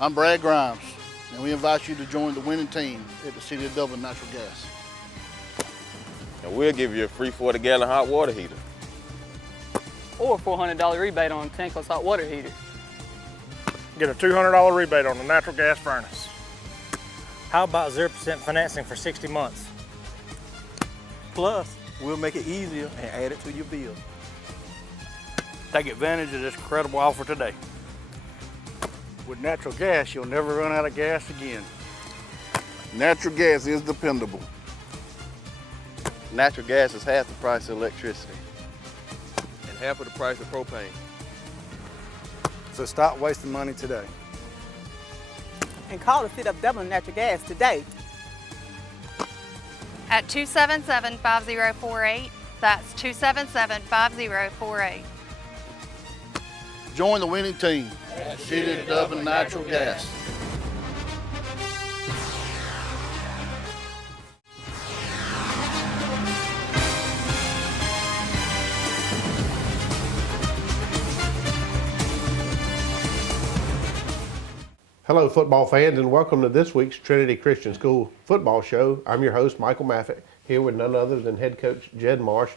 I'm Brad Grimes, and we invite you to join the winning team at the City of Dublin Natural Gas. And we'll give you a free 40-gallon hot water heater. Or a $400 rebate on a tankless hot water heater. Get a $200 rebate on the natural gas furnace. How about 0% financing for 60 months? Plus, we'll make it easier and add it to your bill. Take advantage of this incredible offer today. With natural gas, you'll never run out of gas again. Natural gas is dependable. Natural gas is half the price of electricity. And half of the price of propane. So stop wasting money today. And call the City of Dublin Natural Gas today. At 277-5048. That's 277-5048. Join the winning team at City of Dublin Natural Gas. Hello, football fans, and welcome to this week's Trinity Christian School football show. I'm your host, Michael Maffett, here with none other than head coach Jed Marsh.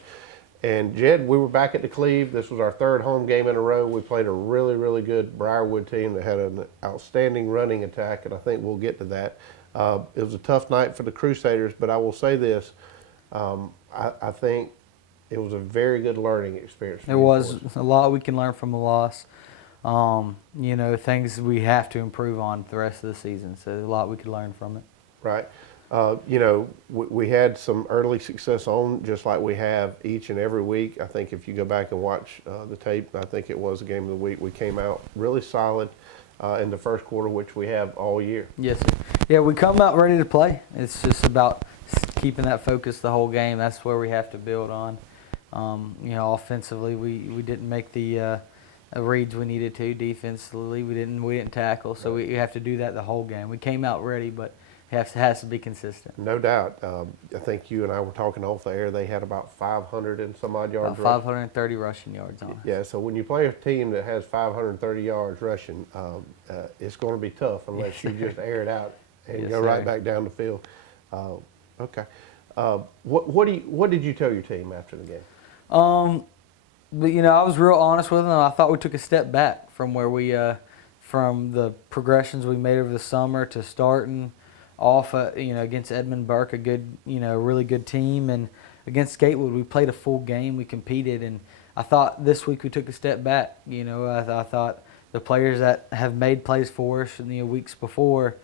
And Jed, we were back at the Cleve. This was our third home game in a row. We played a really, really good Briarwood team that had an outstanding running attack, and I think we'll get to that. It was a tough night for the Crusaders, but I will say this. I think it was a very good learning experience. There was a lot we can learn from the loss. Things we have to improve on the rest of the season. So a lot we could learn from it. Right. We had some early success on, just like we have each and every week. I think if you go back and watch the tape, I think it was the game of the week. We came out really solid in the first quarter, which we have all year. Yes, sir. Yeah, we come out ready to play. It's just about keeping that focus the whole game. That's where we have to build on. Offensively, we didn't make the reads we needed to. Defensively, we didn't tackle. So we have to do that the whole game. We came out ready, but it has to be consistent. No doubt. I think you and I were talking off the air. They had about 500 and some odd yards. About 530 rushing yards on. Yeah, so when you play a team that has 530 yards rushing, it's going to be tough unless you just air it out and go right back down the field. Okay. What did you tell your team after the game? But I was real honest with them. I thought we took a step back from where we, from the progressions we made over the summer to starting off, against Edmund Burke, a good, really good team, and against Gatewood, we played a full game. We competed, and I thought this week we took a step back. I thought the players that have made plays for us in the weeks before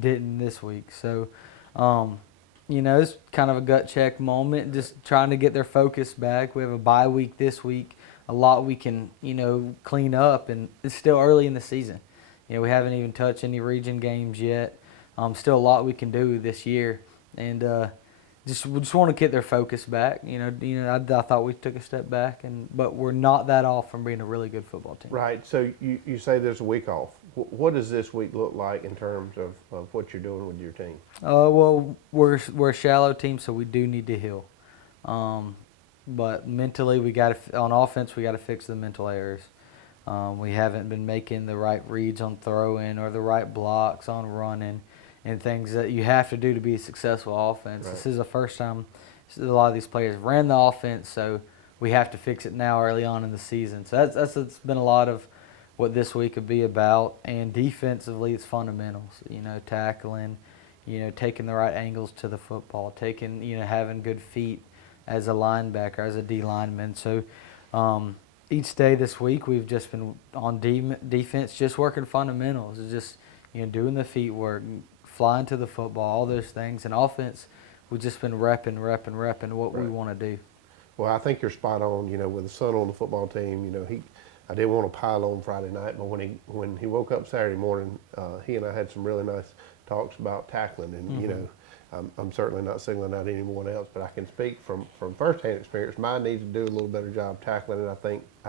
didn't this week. So, it's kind of a gut check moment, just trying to get their focus back. We have a bye week this week, a lot we can, clean up, and it's still early in the season. We haven't even touched any region games yet. Still a lot we can do this year, and we just want to get their focus back. I thought we took a step back, but we're not that off from being a really good football team. Right. So you say there's a week off. What does this week look like in terms of what you're doing with your team? Well, we're a shallow team, so we do need to heal. But mentally, on offense, we got to fix the mental errors. We haven't been making the right reads on throwing or the right blocks on running, and things that you have to do to be a successful offense. Right. This is the first time a lot of these players ran the offense, so we have to fix it now early on in the season. So that's been a lot of what this week could be about. And defensively, it's fundamentals, tackling, taking the right angles to the football, having good feet as a linebacker, as a D lineman. So each day this week, we've just been on defense, just working fundamentals. It's just, doing the feet work, flying to the football, all those things. And offense, we've just been repping what we want to do. Well, I think you're spot on. With the son on the football team, I didn't want to pile on Friday night, but when he woke up Saturday morning, he and I had some really nice talks about tackling. And I'm certainly not singling out anyone else, but I can speak from firsthand experience. Mine needs to do a little better job tackling, and I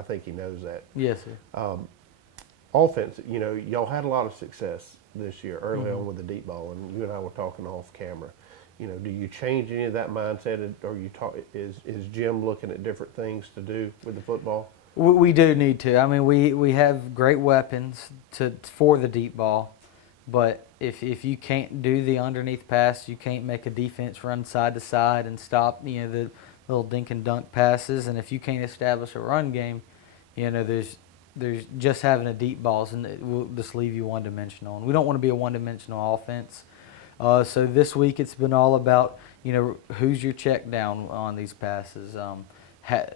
think he knows that. Yes, sir. Offense, y'all had a lot of success this year early on with the deep ball, and you and I were talking off camera. Do you change any of that mindset, or is Jim looking at different things to do with the football? We do need to. I mean, we have great weapons for the deep ball. But if you can't do the underneath pass, you can't make a defense run side to side and stop, the little dink and dunk passes. And if you can't establish a run game, there's just having a deep balls, and it will just leave you one-dimensional. And we don't want to be a one-dimensional offense. So this week it's been all about, who's your check down on these passes,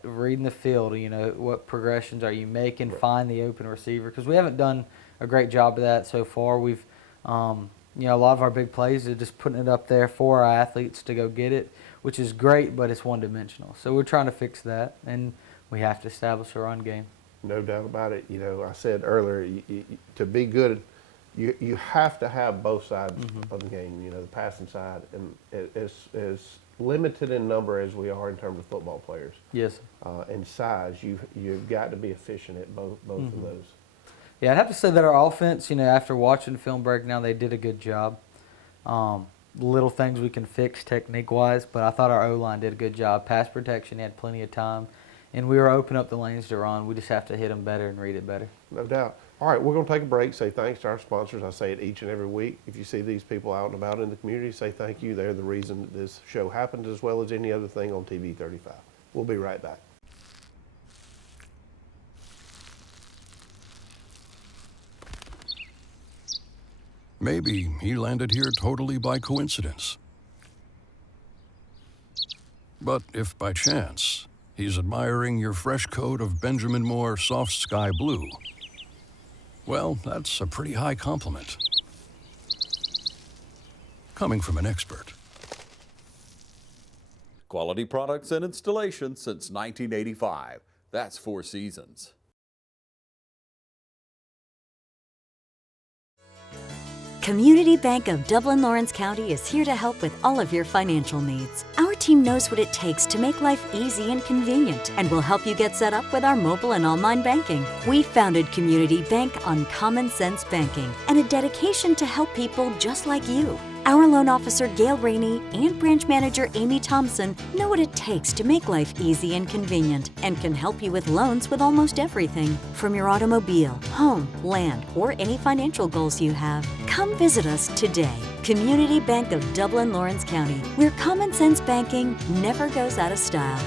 reading the field, what progressions are you making, find the open receiver, because we haven't done a great job of that so far. We've, a lot of our big plays are just putting it up there for our athletes to go get it, which is great, but it's one-dimensional. So we're trying to fix that, and we have to establish a run game. No doubt about it. I said earlier, to be good, you have to have both sides of the game. The passing side, and as limited in number as we are in terms of football players. Yes. And size, you've got to be efficient at both of those. Yeah, I'd have to say that our offense, after watching the film breakdown, they did a good job. Little things we can fix technique-wise, but I thought our O-line did a good job. Pass protection, had plenty of time, and we were opening up the lanes to run. We just have to hit them better and read it better. No doubt. All right, we're going to take a break. Say thanks to our sponsors. I say it each and every week. If you see these people out and about in the community, say thank you. They're the reason that this show happens, as well as any other thing on TV 35. We'll be right back. Maybe he landed here totally by coincidence. But if by chance he's admiring your fresh coat of Benjamin Moore soft sky blue, well, that's a pretty high compliment. Coming from an expert. Quality products and installation since 1985. That's 4 Seasons. Community Bank of Dublin Lawrence County is here to help with all of your financial needs. Our team knows what it takes to make life easy and convenient, and will help you get set up with our mobile and online banking. We founded Community Bank on common sense banking and a dedication to help people just like you. Our loan officer Gail Rainey and branch manager Amy Thompson know what it takes to make life easy and convenient, and can help you with loans with almost everything, from your automobile, home, land, or any financial goals you have. Come visit us today. Community Bank of Dublin Lawrence County, where common sense banking never goes out of style.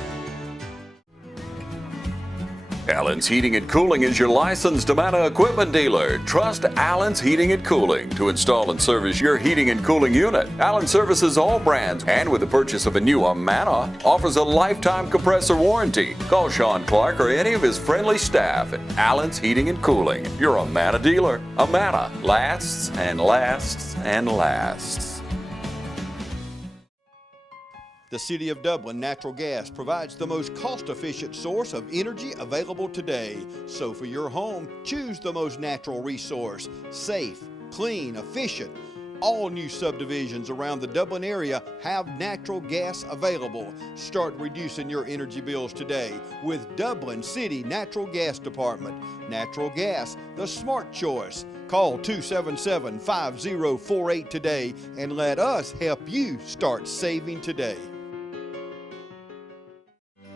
Allen's Heating and Cooling is your licensed Amana equipment dealer. Trust Allen's Heating and Cooling to install and service your heating and cooling unit. Allen services all brands, and with the purchase of a new Amana, offers a lifetime compressor warranty. Call Sean Clark or any of his friendly staff at Allen's Heating and Cooling, your Amana dealer. Amana lasts and lasts and lasts. The City of Dublin Natural Gas provides the most cost-efficient source of energy available today. So for your home, choose the most natural resource. Safe, clean, efficient. All new subdivisions around the Dublin area have natural gas available. Start reducing your energy bills today with Dublin City Natural Gas Department. Natural gas, the smart choice. Call 277-5048 today and let us help you start saving today.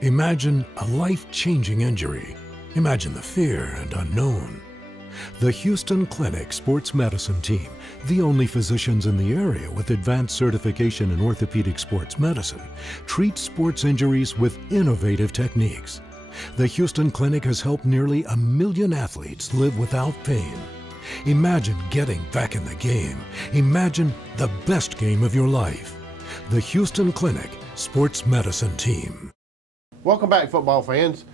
Imagine a life-changing injury. Imagine the fear and unknown. The Houston Clinic Sports Medicine Team, the only physicians in the area with advanced certification in orthopedic sports medicine, treats sports injuries with innovative techniques. The Houston Clinic has helped nearly 1 million athletes live without pain. Imagine getting back in the game. Imagine the best game of your life. The Houston Clinic Sports Medicine Team. Welcome back, football fans.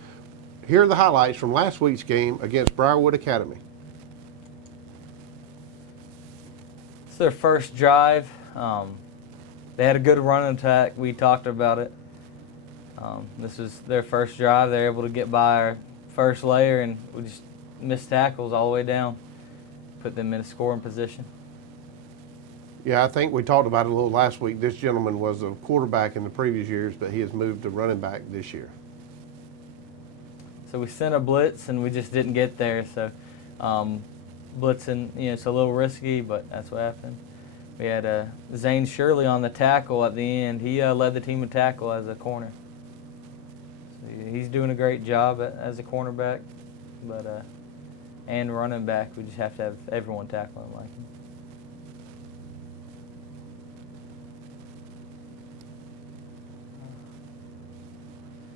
Here are the highlights from last week's game against Briarwood Academy. It's their first drive. They had a good run attack. We talked about it. This is their first drive. They're able to get by our first layer, and we just missed tackles all the way down. Put them in a scoring position. Yeah, I think we talked about it a little last week. This gentleman was a quarterback in the previous years, but he has moved to running back this year. So we sent a blitz, and we just didn't get there. So blitzing, it's a little risky, but that's what happened. We had Zane Shirley on the tackle at the end. He led the team in tackle as a corner. So he's doing a great job as a cornerback, but and running back. We just have to have everyone tackling like him.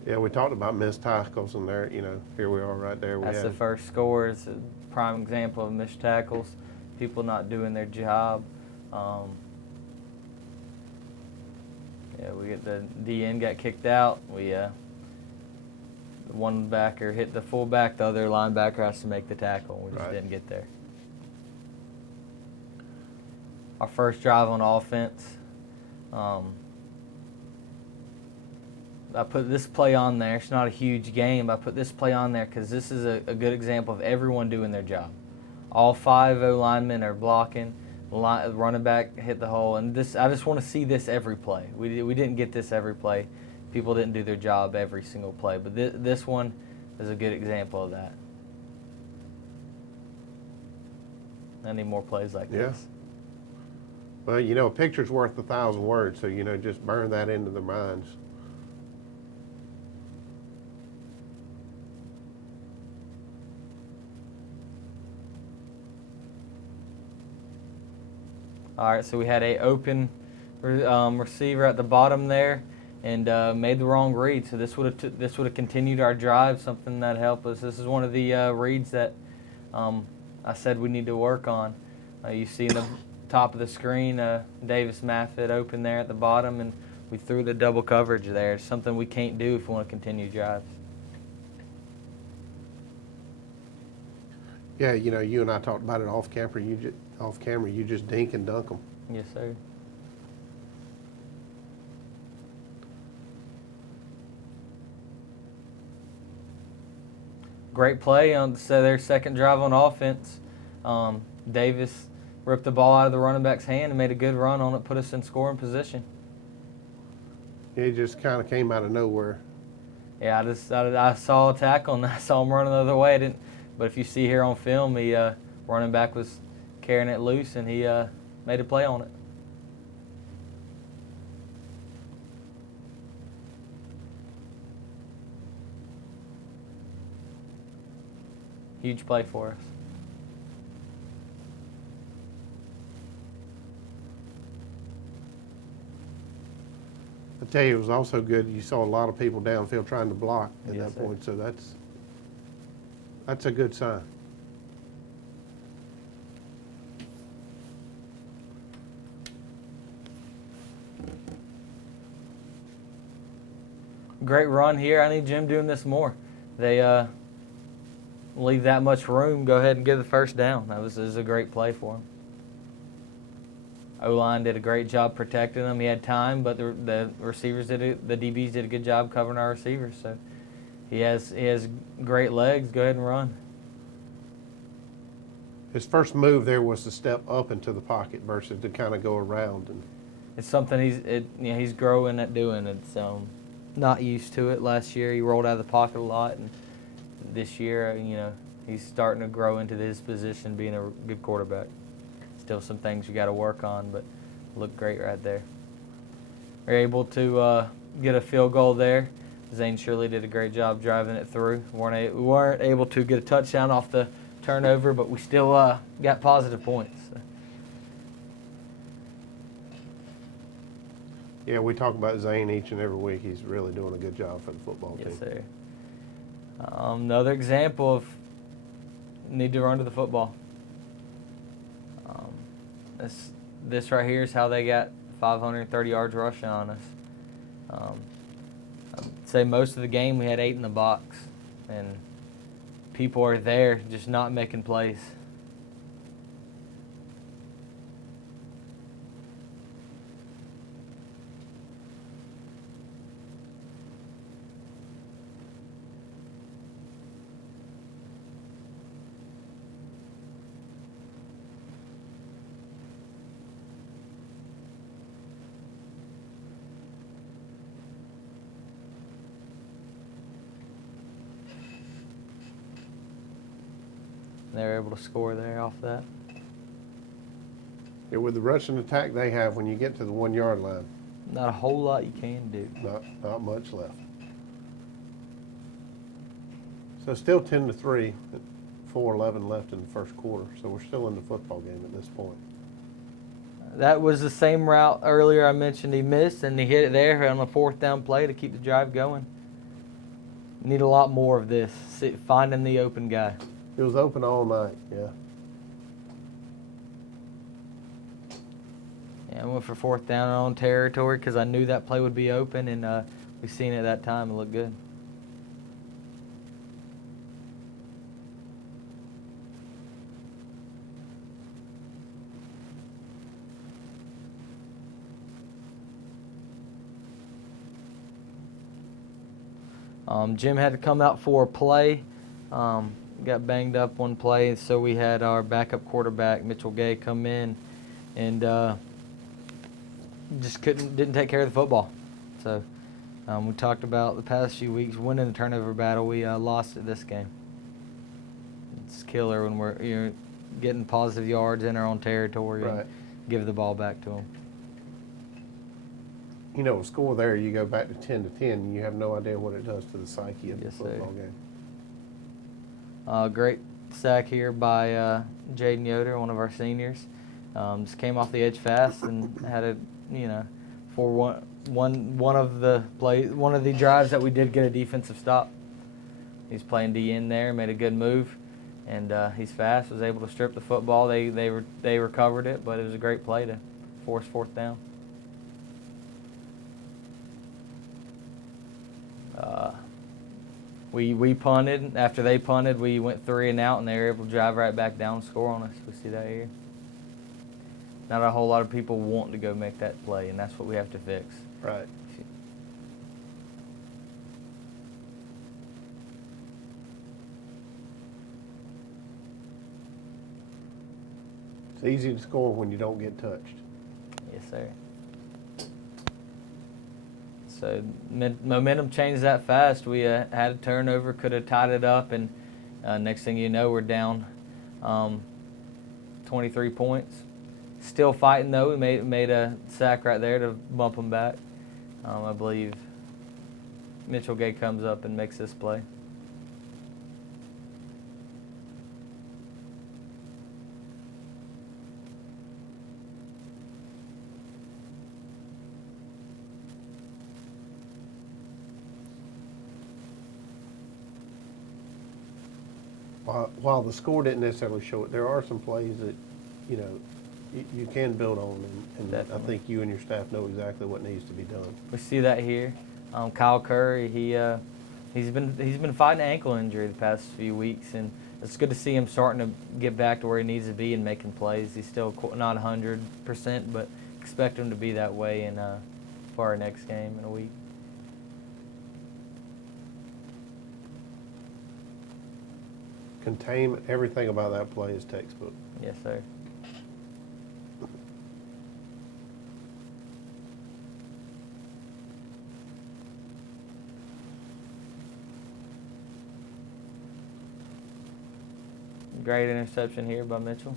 Yeah, we talked about missed tackles, and there, here we are right there. That's the first score. It's a prime example of missed tackles, people not doing their job. Yeah, we get the DN got kicked out. The one backer hit the fullback, the other linebacker has to make the tackle. We just didn't get there. Our first drive on offense, I put this play on there. It's not a huge game, but I put this play on there because this is a good example of everyone doing their job. All 5 O-linemen are blocking. Running back hit the hole, and I just want to see this every play. We didn't get this every play. People didn't do their job every single play, but this one is a good example of that. I need more plays like this. Well, a picture's worth 1,000 words, so, just burn that into their minds. All right, so we had a open receiver at the bottom there, and made the wrong read. So this would have continued our drive, something that helped us. This is one of the reads that I said we need to work on. You see in the top of the screen, Davis Maffett open there at the bottom, and we threw the double coverage there. It's something we can't do if we want to continue drives. Yeah, you and I talked about it off camera. You just dink and dunk them. Yes, sir. Great play on their second drive on offense. Davis ripped the ball out of the running back's hand and made a good run on it, put us in scoring position. It just kind of came out of nowhere. Yeah, I saw a tackle and I saw him running the other way. But if you see here on film, running back was carrying it loose, and he made a play on it. Huge play for us. I tell you, it was also good. You saw a lot of people downfield trying to block at that point, so that's a good sign. Great run here. I need Jim doing this more. They leave that much room, go ahead and get the first down. This is a great play for him. O-line did a great job protecting him. He had time, but the receivers the DBs did a good job covering our receivers. So he has great legs. Go ahead and run. His first move there was to step up into the pocket versus to kind of go around. And it's something he's growing at doing. It's not used to it. Last year he rolled out of the pocket a lot, and this year he's starting to grow into his position, being a good quarterback. Still some things you got to work on, but looked great right there. We're able to get a field goal there. Zane Shirley did a great job driving it through. We weren't able to get a touchdown off the turnover, but we still got positive points. So. Yeah, we talk about Zane each and every week. He's really doing a good job for the football team. Yes, sir. Another example of need to run to the football. This right here is how they got 530 yards rushing on us. I'd say most of the game we had 8 in the box, and people are there just not making plays. They were able to score there off that. Yeah, with the rushing attack they have when you get to the 1 yard line. Not a whole lot you can do. Not much left. So still 10-3, 4:11 left in the first quarter. So we're still in the football game at this point. That was the same route earlier I mentioned he missed, and he hit it there on a 4th down play to keep the drive going. Need a lot more of this. Finding the open guy. It was open all night, yeah. Yeah, I went for 4th down on territory because I knew that play would be open, and we seen it that time. It looked good. Jim had to come out for a play. Got banged up one play, so we had our backup quarterback, Mitchell Gay, come in and just didn't take care of the football. So we talked about the past few weeks winning the turnover battle. We lost it this game. It's killer when you're getting positive yards in our own territory and give the ball back to them. You know, a score there, you go back to 10-10, and you have no idea what it does to the psyche of the football game. Great sack here by Jaden Yoder, one of our seniors. Just came off the edge fast and had a, for one of the drives that we did get a defensive stop. He's playing D in there, made a good move, and he's fast. Was able to strip the football. They recovered it, but it was a great play to force 4th down. We punted. After they punted, we went 3 and out, and they were able to drive right back down and score on us. We see that here. Not a whole lot of people want to go make that play, and that's what we have to fix. Right. It's easy to score when you don't get touched. Yes, sir. So momentum changed that fast. We had a turnover, could have tied it up, and next thing you know, we're down 23 points. Still fighting though. We made a sack right there to bump them back. I believe Mitchell Gay comes up and makes this play. While the score didn't necessarily show it, there are some plays that, you can build on, and I think you and your staff know exactly what needs to be done. We see that here. Kyle Curry, he's been fighting an ankle injury the past few weeks, and it's good to see him starting to get back to where he needs to be and making plays. He's still not 100%, but expect him to be that way for our next game in a week. Containment, everything about that play is textbook. Yes, sir. Great interception here by Mitchell.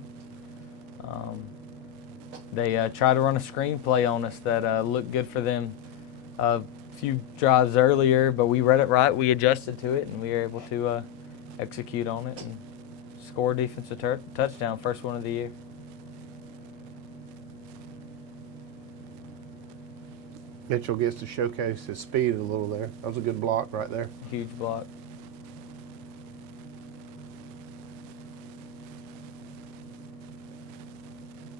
They tried to run a screen play on us that looked good for them a few drives earlier, but we read it right. We adjusted to it, and we were able to execute on it and score a defensive touchdown, first one of the year. Mitchell gets to showcase his speed a little there. That was a good block right there. Huge block.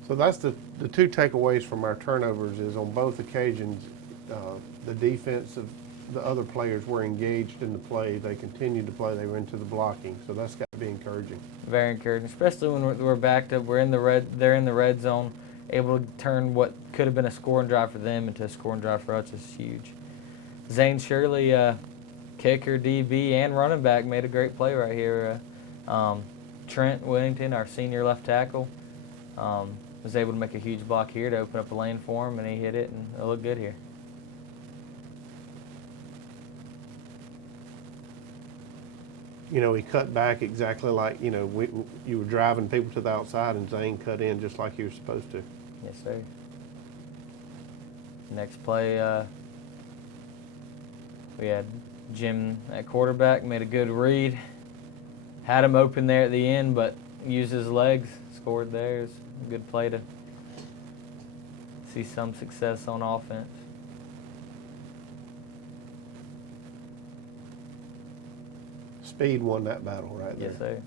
So that's the two takeaways from our turnovers is on both occasions, the defense of the other players were engaged in the play. They continued to play. They were into the blocking. So that's got to be encouraging. Very encouraging, especially when we're backed up. We're in the red. They're in the red zone, able to turn what could have been a scoring drive for them into a scoring drive for us is huge. Zane Shirley, kicker, DB, and running back, made a great play right here. Trent Whittington, our senior left tackle, was able to make a huge block here to open up a lane for him, and he hit it, and it looked good here. He cut back exactly like, you were driving people to the outside, and Zane cut in just like he was supposed to. Yes, sir. Next play, we had Jim at quarterback, made a good read. Had him open there at the end, but used his legs, scored there. It was a good play to see some success on offense. speed won that battle right there. Yes, sir.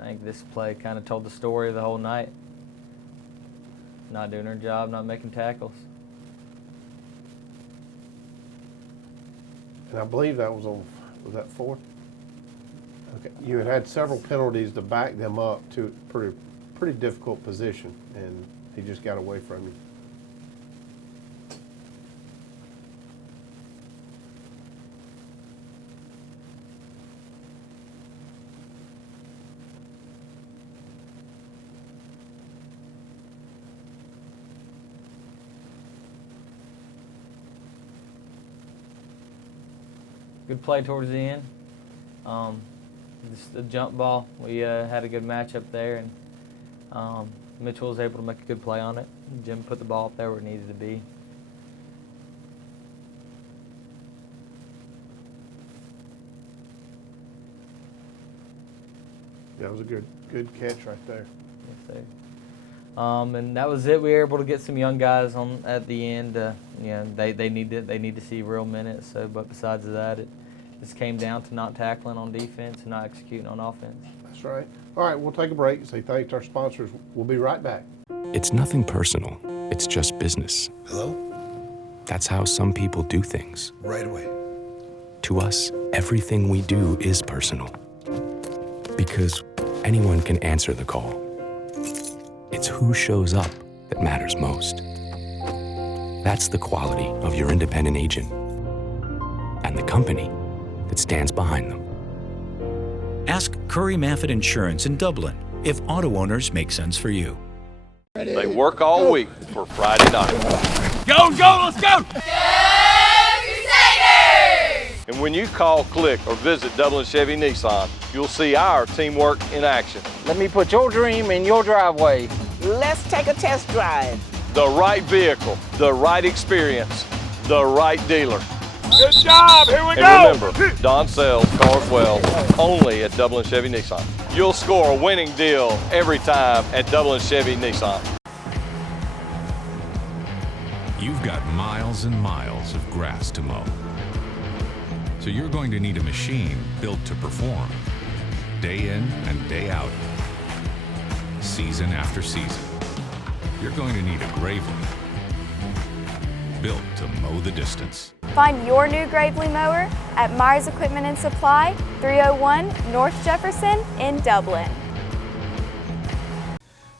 I think this play kind of told the story of the whole night. Not doing her job, not making tackles. And I believe that was that 4? Okay. You had several penalties to back them up to a pretty difficult position, and he just got away from you. Good play towards the end. Just a jump ball. We had a good matchup there, and Mitchell was able to make a good play on it. Jim put the ball up there where it needed to be. That was a good catch right there. Yes, sir. And that was it. We were able to get some young guys on at the end. They need to see real minutes. So, but besides that, it just came down to not tackling on defense and not executing on offense. That's right. All right, we'll take a break and say thanks to our sponsors. We'll be right back. It's nothing personal. It's just business. Hello? That's how some people do things. Right away. To us, everything we do is personal. Because anyone can answer the call. It's who shows up that matters most. That's the quality of your independent agent and the company that stands behind them. Ask Curry Maffitt Insurance in Dublin if auto owners make sense for you. They work all week for Friday night. Go, let's go! And when you call, click, or visit Dublin Chevy Nissan, you'll see our teamwork in action. Let me put your dream in your driveway. Let's take a test drive. The right vehicle, the right experience, the right dealer. Good job, here we go! And remember, Don sells cars well, only at Dublin Chevy Nissan. You'll score a winning deal every time at Dublin Chevy Nissan. You've got miles and miles of grass to mow. So you're going to need a machine built to perform, day in and day out, season after season. You're going to need a Gravely, built to mow the distance. Find your new Gravely mower at Myers Equipment and Supply, 301 North Jefferson in Dublin.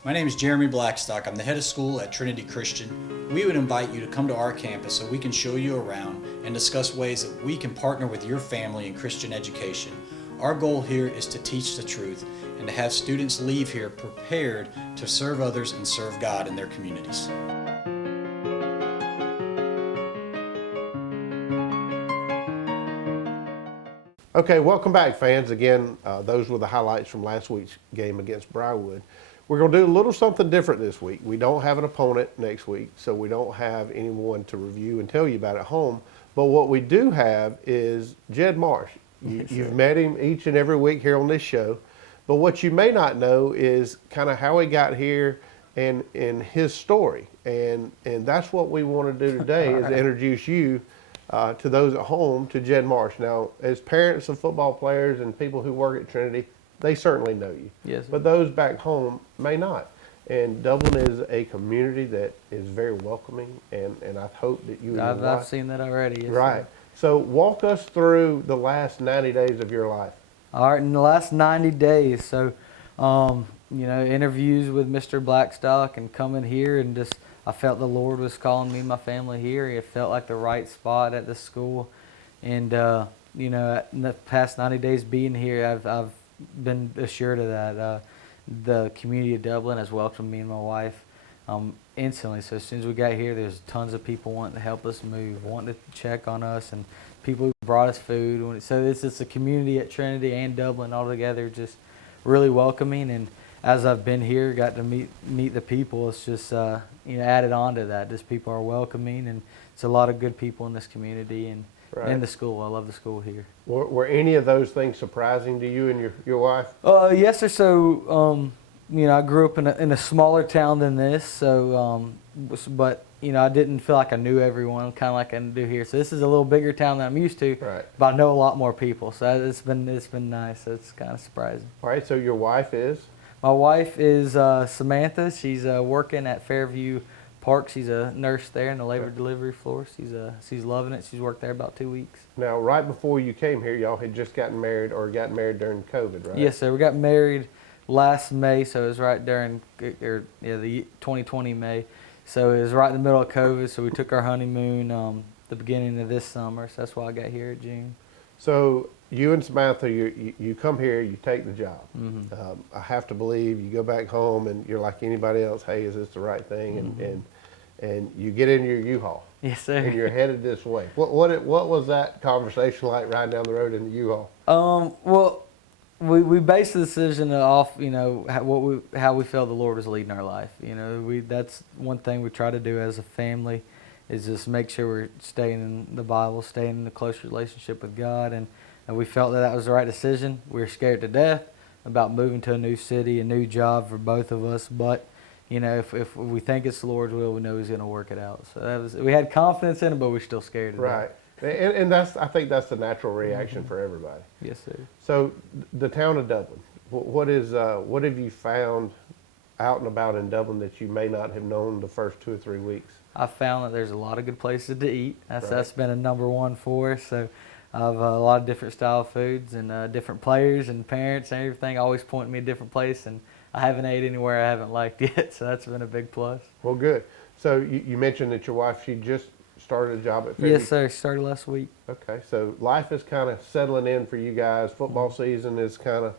My name is Jeremy Blackstock. I'm the head of school at Trinity Christian. We would invite you to come to our campus so we can show you around and discuss ways that we can partner with your family in Christian education. Our goal here is to teach the truth and to have students leave here prepared to serve others and serve God in their communities. Okay, welcome back, fans. Again, those were the highlights from last week's game against Briarwood. We're going to do a little something different this week. We don't have an opponent next week, so we don't have anyone to review and tell you about at home. But what we do have is Jed Marsh. You've met him each and every week here on this show. But what you may not know is kind of how he got here and his story. And that's what we want to do today is introduce you to those at home to Jed Marsh. Now, as parents of football players and people who work at Trinity, they certainly know you. Yes. But those back home may not. And Dublin is a community that is very welcoming, and I hope that you I've seen that already. Yes, right. sir. So walk us through the last 90 days of your life. All right, in the last 90 days, so, interviews with Mr. Blackstock and coming here and just, I felt the Lord was calling me and my family here. It felt like the right spot at the school. And, in the past 90 days being here, I've been assured of that. The community of Dublin has welcomed me and my wife instantly. So as soon as we got here, there's tons of people wanting to help us move, wanting to check on us, and people who brought us food. So it's a community at Trinity and Dublin all together, just really welcoming. And as I've been here, got to meet the people, it's just added on to that. Just people are welcoming, and it's a lot of good people in this community and in the school. I love the school here. Were any of those things surprising to you and your wife? Yes, sir. So I grew up in a smaller town than this, so but I didn't feel like I knew everyone, kind of like I do here. So this is a little bigger town than I'm used to, Right. but I know a lot more people. So it's been nice. It's kind of surprising. All right. So your wife is? My wife is Samantha. She's working at Fairview Park. She's a nurse there in the labor delivery floor. She's loving it. She's worked there about 2 weeks. Now, right before you came here, y'all had just gotten married during COVID, right? Yes, sir. We got married last May, so it was right during the 2020 May. So it was right in the middle of COVID. So we took our honeymoon the beginning of this summer. So that's why I got here in June. So you and Samantha, you come here, you take the job. Mm-hmm. I have to believe you go back home and you're like anybody else. Hey, is this the right thing? Mm-hmm. And you get in your U-Haul. Yes, sir. And you're headed this way. What was that conversation like riding down the road in the U-Haul? Well, we based the decision off how we felt the Lord was leading our life. That's one thing we try to do as a family, is just make sure we're staying in the Bible, staying in a close relationship with God, and we felt that was the right decision. We were scared to death about moving to a new city, a new job for both of us, but if we think it's the Lord's will, we know He's going to work it out. So we had confidence in it, but we're still scared to death. Right. And I think that's the natural reaction for everybody. Yes, sir. So the town of Dublin, what have you found out and about in Dublin that you may not have known the first 2 or 3 weeks? I found that there's a lot of good places to eat. That's Right. been a number one for us. So I've a lot of different style of foods, and different players and parents and everything always point me a different place, and I haven't ate anywhere I haven't liked yet. So that's been a big plus. Well, good. So you mentioned that your wife, she just started a job at Fairview. Yes, sir. Started last week. Okay, so life is kind of settling in for you guys. Football season is kind of,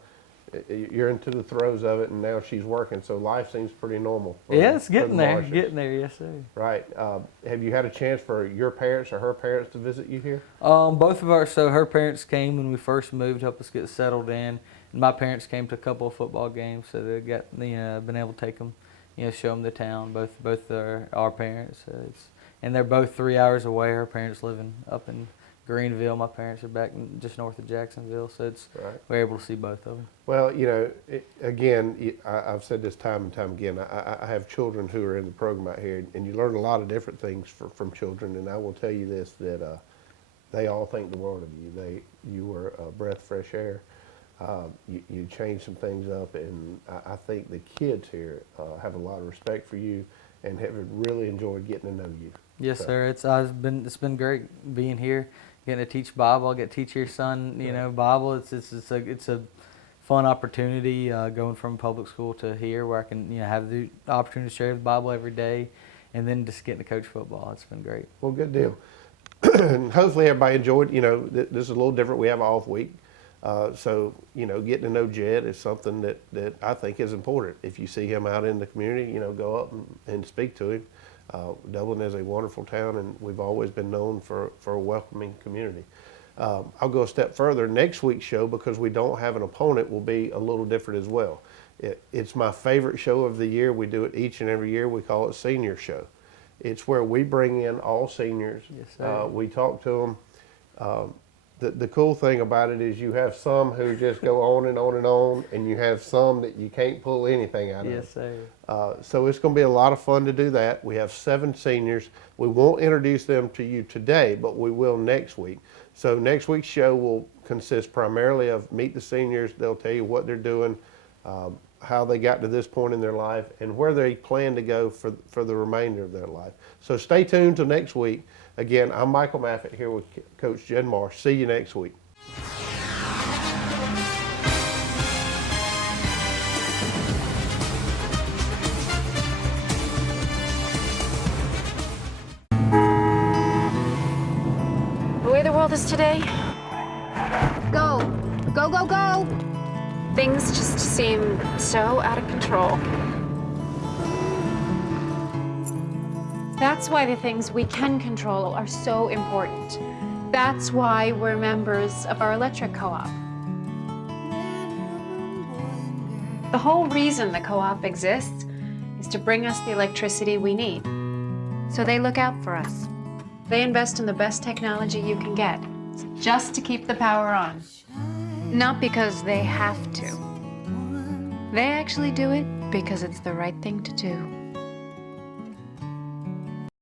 you're into the throes of it, and now she's working, so life seems pretty normal. Yeah, it's getting the there. Marshes. Getting there, yes, sir. Right. Have you had a chance for your parents or her parents to visit you here? Both of our, so her parents came when we first moved, helped us get settled in. And my parents came to a couple of football games, so they got been able to take them, show them the town. Both our parents, and they're both 3 hours away. Her parents living up in Greenville. My parents are back just north of Jacksonville, so we're able to see both of them. Well, I've said this time and time again. I have children who are in the program out here, and you learn a lot of different things from children. And I will tell you this: that they all think the world of you. You were a breath of fresh air. You changed some things up, and I think the kids here have a lot of respect for you and have really enjoyed getting to know you. Yes, sir. It's been great being here, getting to teach Bible. I get to teach your son, Bible. It's a fun opportunity going from public school to here, where I can have the opportunity to share the Bible every day, and then just getting to coach football. It's been great. Well, good deal. And hopefully everybody enjoyed. This is a little different. We have an off week. So, getting to know Jed is something that I think is important. If you see him out in the community, go up and speak to him. Dublin is a wonderful town, and we've always been known for a welcoming community. I'll go a step further. Next week's show, because we don't have an opponent, will be a little different as well. It's my favorite show of the year. We do it each and every year. We call it Senior Show. It's where we bring in all seniors. Yes, sir. We talk to them. The cool thing about it is you have some who just go on and on and on, and you have some that you can't pull anything out of. Yes, sir. So it's going to be a lot of fun to do that. We have 7 seniors. We won't introduce them to you today, but we will next week. So next week's show will consist primarily of meet the seniors. They'll tell you what they're doing, how they got to this point in their life, and where they plan to go for the remainder of their life. So stay tuned till next week. Again, I'm Michael Maffett here with Coach Jed Marsh. See you next week. The way the world is today, go, go, go, go. Things just seem so out of control. That's why the things we can control are so important. That's why we're members of our electric co-op. The whole reason the co-op exists is to bring us the electricity we need. So they look out for us. They invest in the best technology you can get, just to keep the power on. Not because they have to. They actually do it because it's the right thing to do.